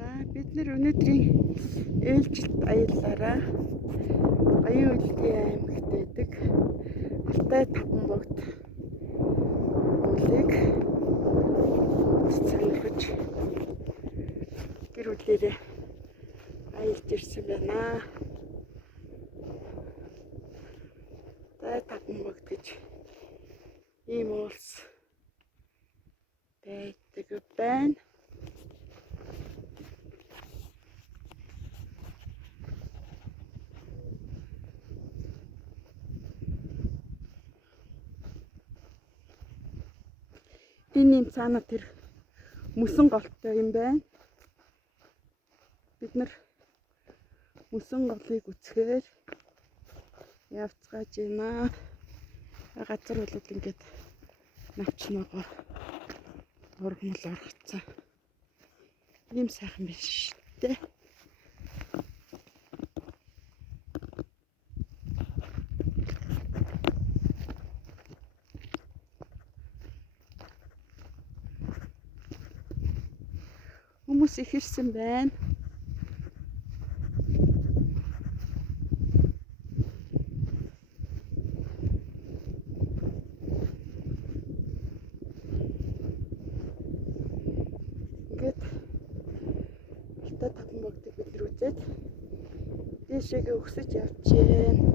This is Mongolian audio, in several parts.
За бид нэр өнөөдрийн ээлжилт аяллаараа Баян Улгийн аймагт байдаг Алтай Таванбогд уулыг сонирхож гэр бүлээрээ аялж ирсэн байна. Алтай Таванбогд гэж ийм уулс байдаг байна. Энэ цаана тэр мөсөн голтой юм байна. Бид нар мөсөн голыг үзэхээр явцгааж байна. Газар бол ингээд навчногоо ургамал оргоцсон. Ийм сайхан биш шүү дээ. Хүмүүс их ирсэн байна. Ингээд Алтай Таванбогдыг бид нар үзээд дээшээгээ өксөж явж байна.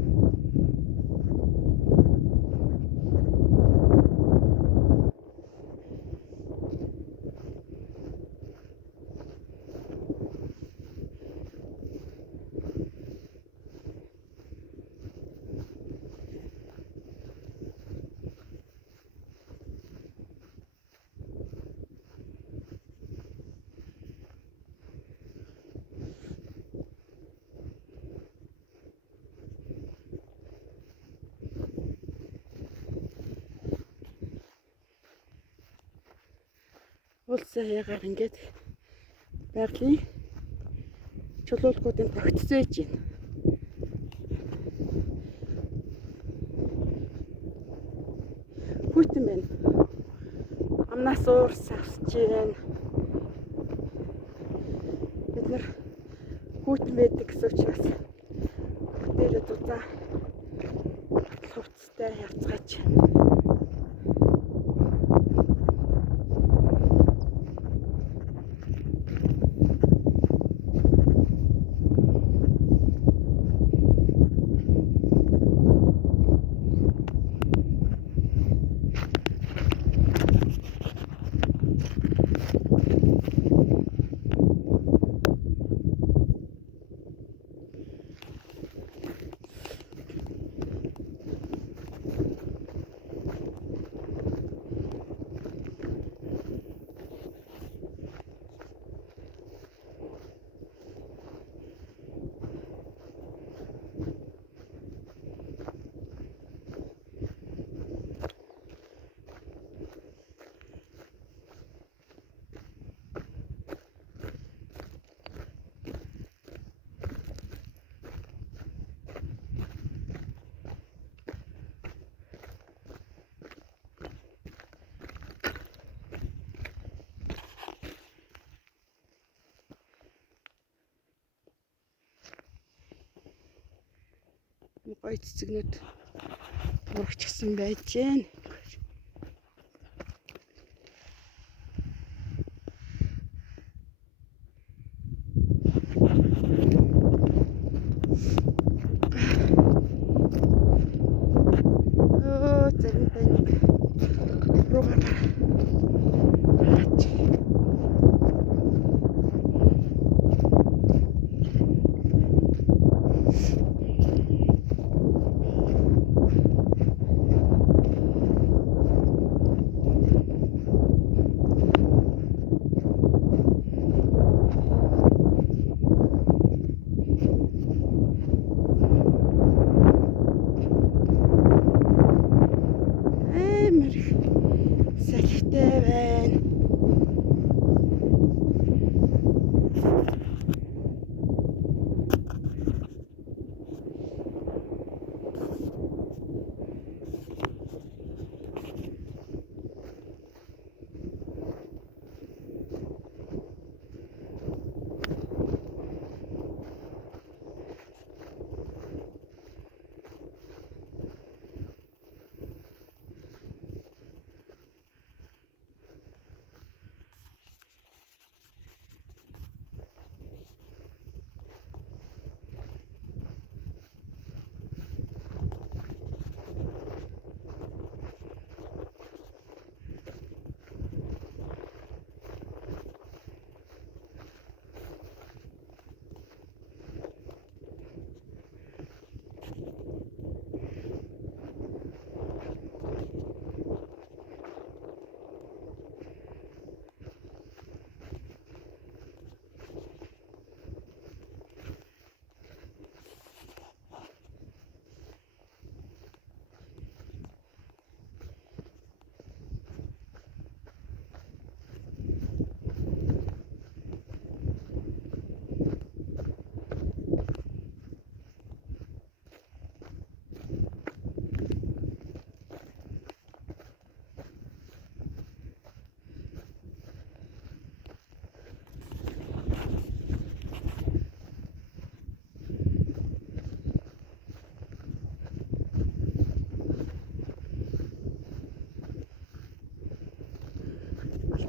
Улсын хаягаар ингээд байгалийн чулуулгуудын тогтцоо ээж байна. Хүйтэн байна. Амнаас уурс авсч байна. Бид нар хүйтэн байдаг гэсэн учраас дээрээ дузаа хувцастай явцгаач. Гоё цэцэгнүүд урагчсан байж байна. Заримдаа нэг руугаа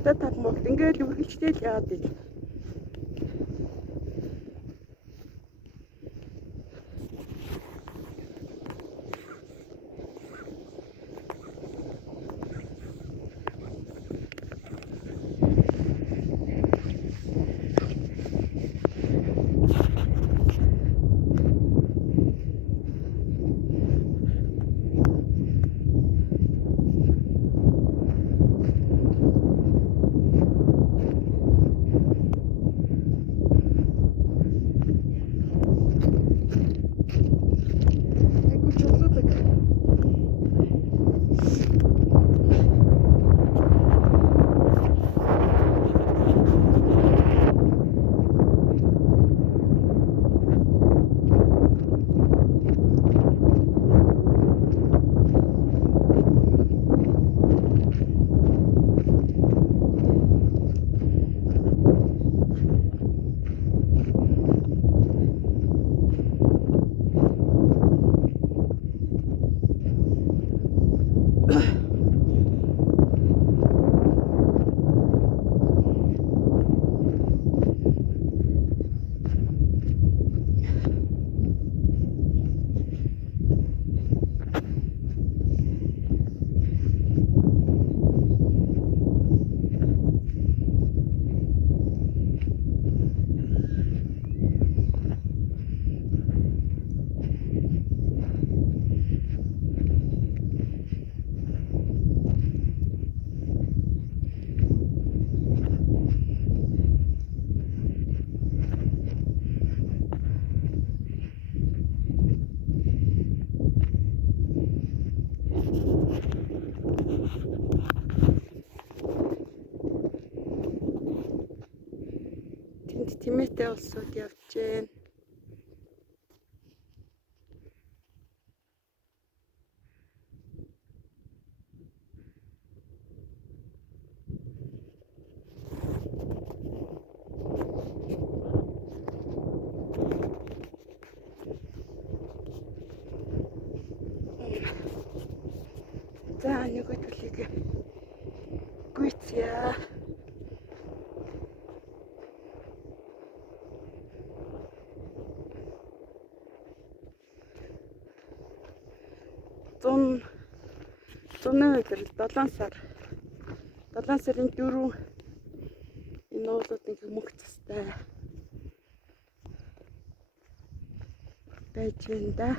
надад тав могт ингээд үргэлжлээл яваад ий. Тэнд тэмээтэй улсууд явж байна. За нөгөө төлөйг гүйцье. Зуны үйлрэл 7 сар. 7 сарын 4 энэ уулууд нэг мөнх цастай байж байна да.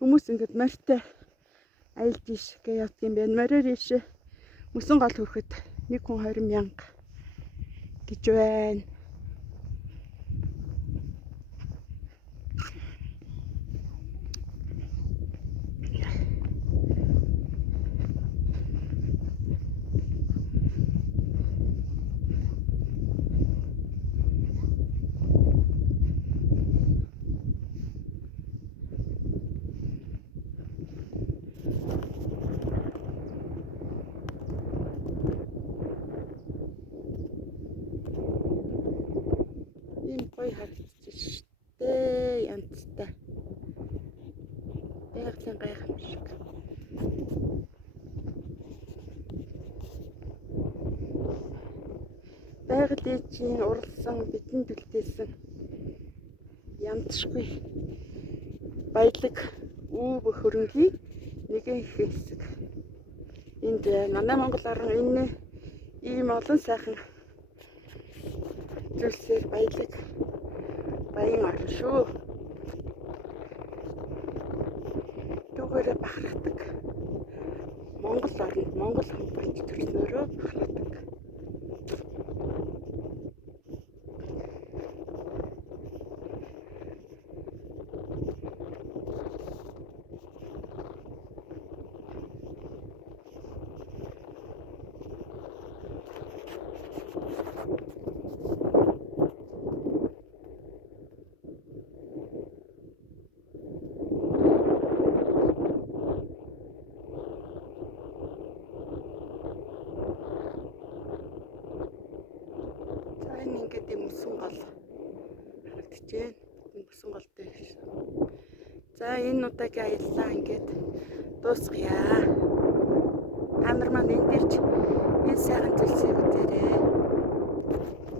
Хүмүүс ингэж морьтой аялж иш гэж явдаг юм байна. Морьор иш Мөсөн гол хүрэхэд 1 хүн 20,000 гэж байна. янзгүй харагдаж штэ. Янзтай. Байгалийн гайхамшиг. Байгаль ээжийн уралсан бидэнд үлдээсэн янзшгүй баялаг үе хөрөнгийг нэгэн их хэсэг. Энд манай Монгол орн энэ ийм олон сайхан зүйлсээр баялаг баян орн шүү. Түүгээрээ бахархдаг. Монгол орнд Монгол хүн болж төрснөөрөө бахархдаг. Ингээд юм усан гол харагдаж байна. Энэ усан голтой биш. За энэ удаагийн аяллаа ингээд дуусгая. Та нар маань энд ирж энэ сайхан зүйлсийг үзээрэй.